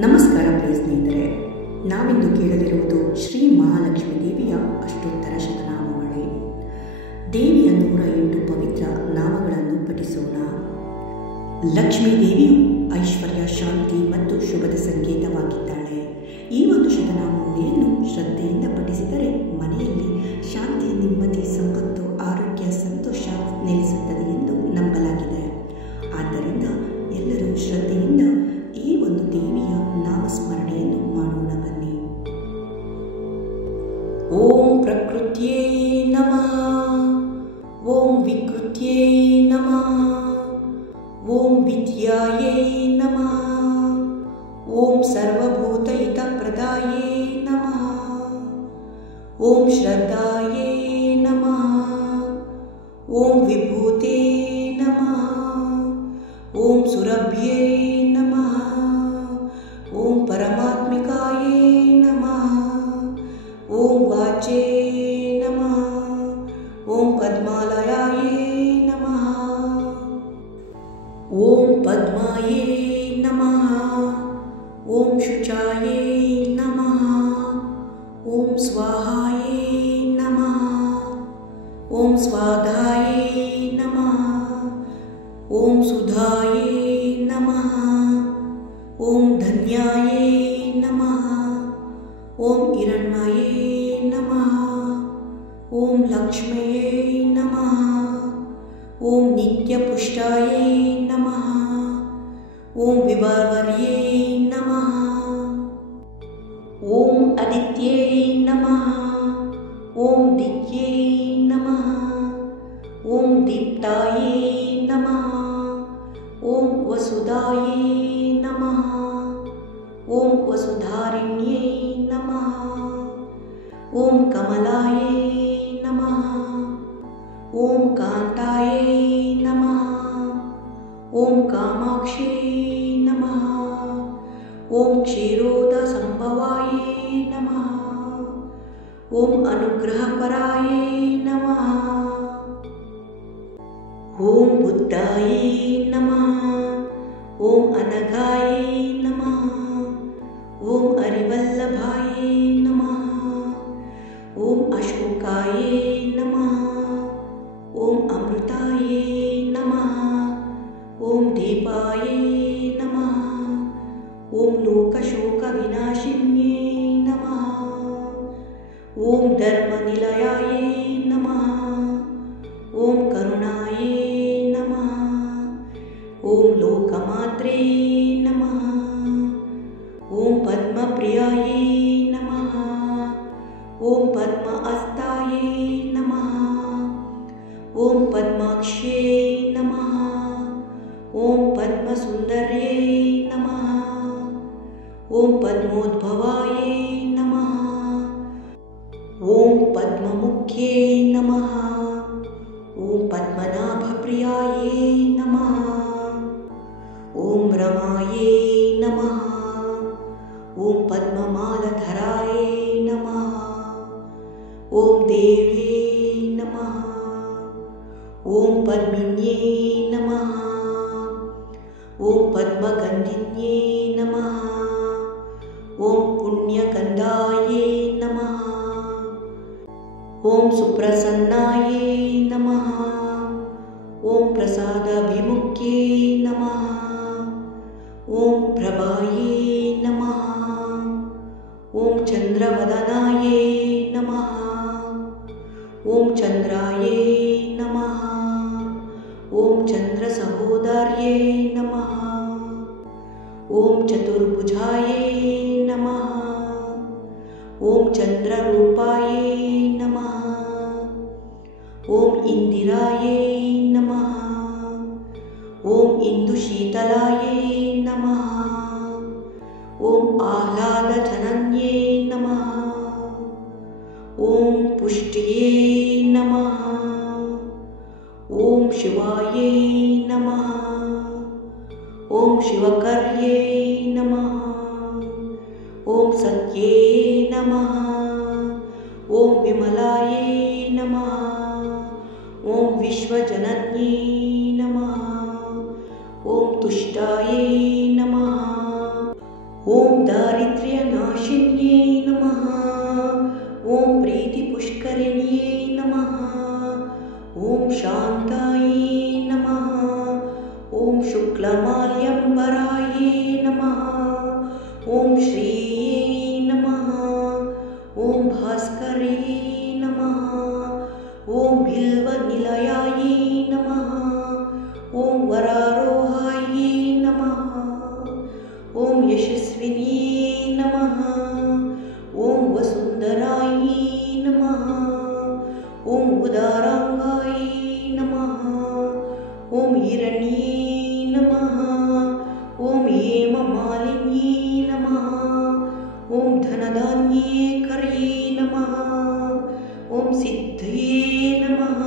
ನಮಸ್ಕಾರ ಪ್ರಿಯ ಸ್ನೇಹಿತರೆ, ನಾವಿಂದು ಕೇಳಲಿರುವುದು ಶ್ರೀ ಮಹಾಲಕ್ಷ್ಮೀ ದೇವಿಯ ಅಷ್ಟೋತ್ತರ ಶತನಾಮಗಳೇ. ದೇವಿಯ 108 ಪವಿತ್ರ ನಾಮಗಳನ್ನು ಪಠಿಸೋಣ. ಲಕ್ಷ್ಮೀ ದೇವಿಯು ಐಶ್ವರ್ಯ, ಶಾಂತಿ ಮತ್ತು ಶುಭದ ಸಂಕೇತವಾಗಿದ್ದಾಳೆ. ಈ ಒಂದು ಶತನಾಮಾವಳಿಯನ್ನು ಶ್ರದ್ಧೆಯಿಂದ ಪಠಿಸಿದರೆ ಮನೆಯಲ್ಲಿ ಶಾಂತಿ, ನೆಮ್ಮದಿ, ಸಂಪತ್ತು, ಆರೋಗ್ಯ, ಸಂತೋಷ ನೆಲೆಸುತ್ತದೆ ಎಂದು ನಂಬಲಾಗಿದೆ. ಆದ್ದರಿಂದ ಎಲ್ಲರೂ ಶ್ರದ್ಧೆಯಿಂದ ಈ ಒಂದು ದೇವಿಯ ನಾಮಸ್ಮರಣೆಯನ್ನು ಮಾಡೋಣ ಬನ್ನಿ. ಓಂ ಪ್ರಕೃತ್ಯೈ ನಮಃ, ಓಂ ವಿಕೃತ್ಯೈ ನಮಃ, ಓಂ ವಿದ್ಯಾಯೈ ನಮಃ, ಓಂ ಸರ್ವಭೂತಹಿತಪ್ರದಾಯೈ ನಮಃ, ಓಂ ಶ್ರದ್ಧಾಯೈ ನಮಃ, ಓಂ ವಿಭೂತೇ ನಮಃ, ಓಂ ಸುರಭ್ಯೈ ನಮಃ, ಓಂ ಪರಮಾತ್ಮಿಕಾಯೈ ನಮಃ, ಓಂ ವಾಚೈ ನಮಃ, ಓಂ ಪದ್ಮಾಲಯಾಯೈ ನಮಃ, ಓಂ ಪದ್ಮಾಯೈ ನಮಃ, ಓಂ ಶುಚಾಯೈ ನಮಃ, ಓಂ ಸ್ವಾಹಾಯೈ ನಮಃ, ಓಂ ಸ್ವಾಧಾಯೈ ನಮಃ, ಓಂ ಸುಧಾಯೈ ನಮಃ, ಓಂ ಧನ್ಯಾಯೈ ನಮಃ, ಓಂ ಹಿರಣ್ಮಯೈ ನಮಃ, ಓಂ ಲಕ್ಷ್ಮ್ಯೈ ನಮಃ, ಓಂ ನಿತ್ಯಪುಷ್ಟಾಯೈ ನಮಃ, ಓಂ ವಿಭಾವರ್ಯೈ ನಮಃ, ಓಂ ಆದಿತ್ಯೈ ನಮಃ, ಓಂ ದಿತ್ಯೈ ನಮಃ, ಓಂ ದೀಪ್ತಾಯೈ ನಮಃ, ಓಂ ವಸುಧಾಯೈ ನಮಃ, ಓಂ ವಸುಧಾರಿಣ್ಯೈ ನಮಃ, ಓಂ ಕಮಲಾಯೈ ನಮಃ, ಓಂ ಕಾಂತಾಯೈ ನಮಃ, ಓಂ ಕಾಮಾಕ್ಷೈ ನಮಃ, ಓಂ ಕ್ಷೀರೋದ ಸಂಭವಾಯೈ ನಮಃ, ಓಂ ಅನುಗ್ರಹಪರಾಯೈ ನಮಃ, ಓಂ ಬುದ್ಧಾಯೈ ನಮಃ, ಓಂ ಅನಘಾಯೈ ನಮಃ, ಓಂ ಅರಿವಲ್ಲಭಾಯೈ ನಮಃ, ಓಂ ಅಶೋಕಾಯೈ ನಮಃ, ಓಂ ಅಮೃತಾಯೈ ನಮಃ, ಓಂ ದೀಪಾಯೈ ನಮಃ, ಓಂ ಲೋಕಶೋಕ ವಿನಾಶಿನ್ಯೈ ನಮಃ, ಓಂ ಧರ್ಮನಿಲಯಾಯೈ ನಮಃ, ಓಂ ಕರುಣಾಯೈ ನಮಃ, ಓಂ ಲೋಕಮಾತ್ರೇ ನಮಃ, ಓಂ ಪದ್ಮಪ್ರಿಯಾಯೈ ನಮಃ, ಓಂ ಪದ್ಮ ಹಸ್ತಾಯೈ ನಮಃ, ಓಂ ಪದ್ಮಾಕ್ಷ್ಯೈ ನಮಃ, ಓಂ ಪದ್ಮಸುಂದರ್ಯೈ ನಮಃ, ಓಂ ಪದ್ಮೋದ್ಭವಾಯೈ ನಮಃ, ಓಂ ಪದ್ಮಮುಖ್ಯೈ ನಮಃ, ಓಂ ಪದ್ಮನಾಭಪ್ರಿಯಾಯೈ ನಮಃ, ಓಂ ರಮಾಯೈ ನಮಃ, ಓಂ ಪದ್ಮಮಾಲಧರಾಯೈ ನಮಃ, ಓಂ ದೇವ್ಯೈ ನಮಃ, ಓಂ ಪದ್ಮಿನ್ಯೈ ನಮಃ, ಓಂ ಪದ್ಮಗಂಧಿನ್ಯೈ ನಮಃ, ಓಂ ಪುಣ್ಯಗಂಧಾಯೈ ನಮಃ, ಓಂ ಸುಪ್ರಸನ್ನಾಯೈ ನಮಃ, ಓಂ ಪ್ರಸಾದಾಭಿಮುಖ್ಯೈ ನಮಃ, ಓಂ ಪ್ರಭಾಯೈ ನಮಃ, ಓಂ ಚಂದ್ರವದನಾಯೈ ನಮಃ, ಓಂ ಚಂದ್ರಾಯೈ ನಮಃ, ಓಂ ಚಂದ್ರಸಹೋದರ್ಯೈ ನಮಃ, ಓಂ ಚತುರ್ಭುಜಾಯೈ ನಮಃ, ಓಂ ಚಂದ್ರರೂಪಾಯೈ ನಮಃ, ಓಂ ಇಂದಿರಾಯೈ ನಮಃ, ಓಂ ಇಂದುಶೀತಲಾಯೈ ನಮಃ, ಓಂ ಆಹ್ಲಾದಜನನ್ಯೈ ನಮಃ, ಓಂ ಪುಷ್ಟಿಯೈ ನಮಃ, ಓಂ ಶಿವಾಯೈ ನಮಃ, ಓಂ ಶಿವಕರ್ಯೈ ನಮಃ, ಓಂ ಸತ್ಯೈ ನಮಃ, ಓಂ ವಿಮಲಾಯೈ ನಮಃ, ಓಂ ವಿಶ್ವಜನನ್ಯೈ ನಮಃ, ಓಂ ತುಷ್ಟಾಯೈ ನಮಃ, ಓಂ ದಾರಿದ್ರ್ಯನಾಶಿನ್ಯೈ ನಮಃ. ಓಂ ಪ್ರೀತಿಪುಷ್ಕರಿಣ್ಯೈ ನಮಃ. ಓಂ ಶಾಂತಾಯೈ ನಮಃ. ಓಂ ಶುಕ್ಲಮಾಲ್ಯಂಬರಾಯೈ ನಮಃ. ಓಂ ಶ್ರೀಯೈ ನಮಃ. ಓಂ ಭಾಸ್ಕರೈ ನಮಃ. ಓಂ ಬಿಲ್ವನಿಲಯಾಯೈ ನಮಃ. ಓಂ ವರಾರೋಹಾಯೈ ನಮಃ. ಓಂ ಯಶಸ್ವಿನ್ಯೈ ನಮಃ. ಓಂ ವಸುಂಧರಾಯೈ ನಮಃ. ಓಂ ಉದಾರಾಂಗಾಯೈ ನಮಃ. ಓಂ ಹಿರಣ್ಯೈ ನಮಃ. ಓಂ ಹೇಮಮಾಲಿನ್ಯೈ ನಮಃ. ಓಂ ಧನಧಾನ್ಯೈ ಕರ್ಯೈ ನಮಃ. ಓಂ ಸಿದ್ಧಯೇ ನಮಃ.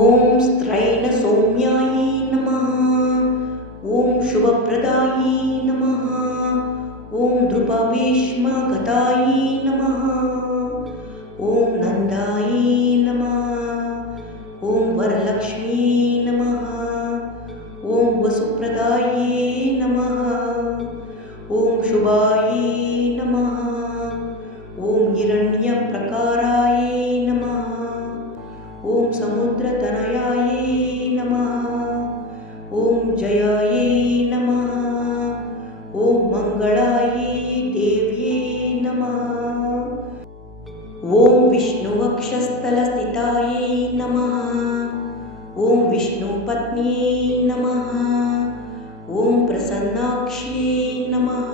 ಓಂ ಸ್ತ್ರೈಣ ಸೌಮ್ಯಾಯೈ ನಮಃ. ಓಂ ಶುಭಪ್ರದಾಯೈ ನಮಃ. ಓಂ ಧೃಪಭೀಷ್ಮಗತಾಯೈ ನಮಃ. ಓಂ ನಂದಾಯೈ ನಮಃ. ಓಂ ವರಲಕ್ಷ್ಮೀ ನಮಃ. ಓಂ ವಸುಪ್ರದಾಯೈ ನಮಃ. ಓಂ ಶುಭಾಯೈ ನಮಃ. ಓಂ ಹಿರಣ್ಯಪ್ರಕಾರಾಯೈ ನಮಃ. ಓಂ ಸಮುದ್ರತನಯಾಯೈ ನಮಃ. ಓಂ ಜಯಾಯೈ ನಮಃ. ಓಂ ಮಂಗಳಾಯೈ ದೇವ್ಯೈ ನಮಃ. ಓಂ ವಿಷ್ಣುವಕ್ಷಸ್ಥಲಸ್ಥಿತಾಯೈ ನಮಃ. ಓಂ ವಿಷ್ಣುಪತ್ನ್ಯೈ ನಮಃ. ಓಂ ಪ್ರಸನ್ನಾಕ್ಷ್ಯೈ ನಮಃ.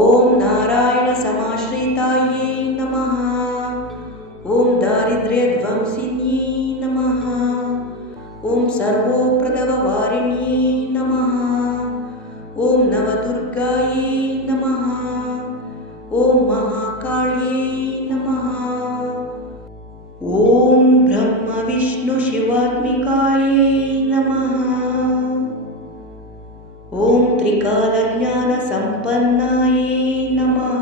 ಓಂ ನಾರಾಯಣ ಸಮಾಶ್ರಿತಾಯೈ ನಮಃ. ಓಂ ದಾರಿದ್ರ್ಯಧ್ವಂಸಿನ್ಯೈ ನಮಃ. ಓಂ ಸರ್ವೋಪ್ರದವವಾರಿಣ್ಯೈ ನಮಃ. ಓಂ ನವದುರ್ಗಾಯೈ ನಮಃ. ಓಂ ಮಹಾಕಾಳ್ಯೈ ನಮಃ. ಓಂ ಬ್ರಹ್ಮ ವಿಷ್ಣು ಶಿವಾತ್ಮಿಕಾಯೈ ನಮಃ. ಓಂ ತ್ರಿಕಾಲಜ್ಞಾನ ಸಂಪನ್ನಾಯೈ ನಮಃ.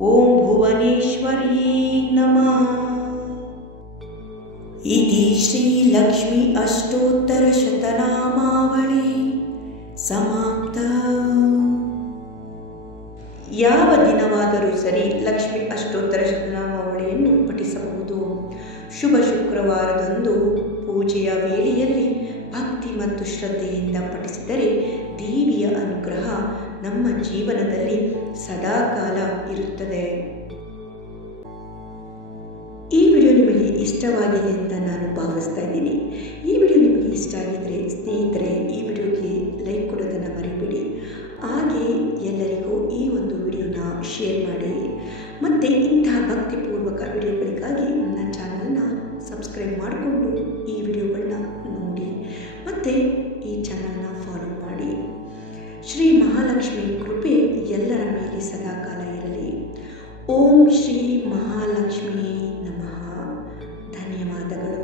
ಓಂ ಭುವನೇಶ್ವರ್ಯೈ ನಮಃ. ಇತಿ ಶ್ರೀ ಲಕ್ಷ್ಮೀ ಅಷ್ಟೋತ್ತರ ಶತನಾಮಾವಳಿ ಸಮಾಪ್ತ. ಯಾವ ದಿನವಾದರೂ ಸರಿ ಲಕ್ಷ್ಮೀ ಅಷ್ಟೋತ್ತರ ಶತನಾಮಾವಳಿಯನ್ನು ಪಠಿಸಬಹುದು. ಶುಭ ಶುಕ್ರವಾರದಂದು ಪೂಜೆಯ ವೇಳೆಯಲ್ಲಿ ಭಕ್ತಿ ಮತ್ತು ಶ್ರದ್ಧೆಯಿಂದ ಪಠಿಸಿದರೆ ದೇವಿಯ ಅನುಗ್ರಹ ನಮ್ಮ ಜೀವನದಲ್ಲಿ ಸದಾಕಾಲ ಇರುತ್ತದೆ. ಈ ವಿಡಿಯೋ ನಿಮಗೆ ಇಷ್ಟವಾಗಿದೆ ಅಂತ ನಾನು ಭಾವಿಸ್ತಾ ಇದ್ದೀನಿ. ಈ ವಿಡಿಯೋ ನಿಮಗೆ ಇಷ್ಟ ಆಗಿದ್ದರೆ ಸ್ನೇಹಿತರೆ ಈ ವಿಡಿಯೋಗೆ ಲೈಕ್ ಕೊಡೋದನ್ನು ಮರಿಬೇಡಿ. ಹಾಗೆ ಎಲ್ಲರಿಗೂ ಈ ಒಂದು ವಿಡಿಯೋನ ಶೇರ್ ಮಾಡಿ. ಮತ್ತು ಇಂತಹ ಭಕ್ತಿಪೂರ್ವಕ ವಿಡಿಯೋಗಳಿಗಾಗಿ ನನ್ನ ಚಾನಲ್ನ ಸಬ್ಸ್ಕ್ರೈಬ್ ಮಾಡಿಕೊಂಡು ಈ ವಿಡಿಯೋಗಳನ್ನ ನೋಡಿ ಮತ್ತು ಈ ಚಾನಲ್ನ ಫಾಲೋ ಮಾಡಿ. ಶ್ರೀ ಮಹಾಲಕ್ಷ್ಮಿ ಕೃಪೆ ಎಲ್ಲರ ಮೇಲೆ ಸದಾಕಾಲ ಇರಲಿ. ಓಂ ಶ್ರೀ ಮಹಾಲಕ್ಷ್ಮಿ ನಮಃ. ಧನ್ಯವಾದಗಳು.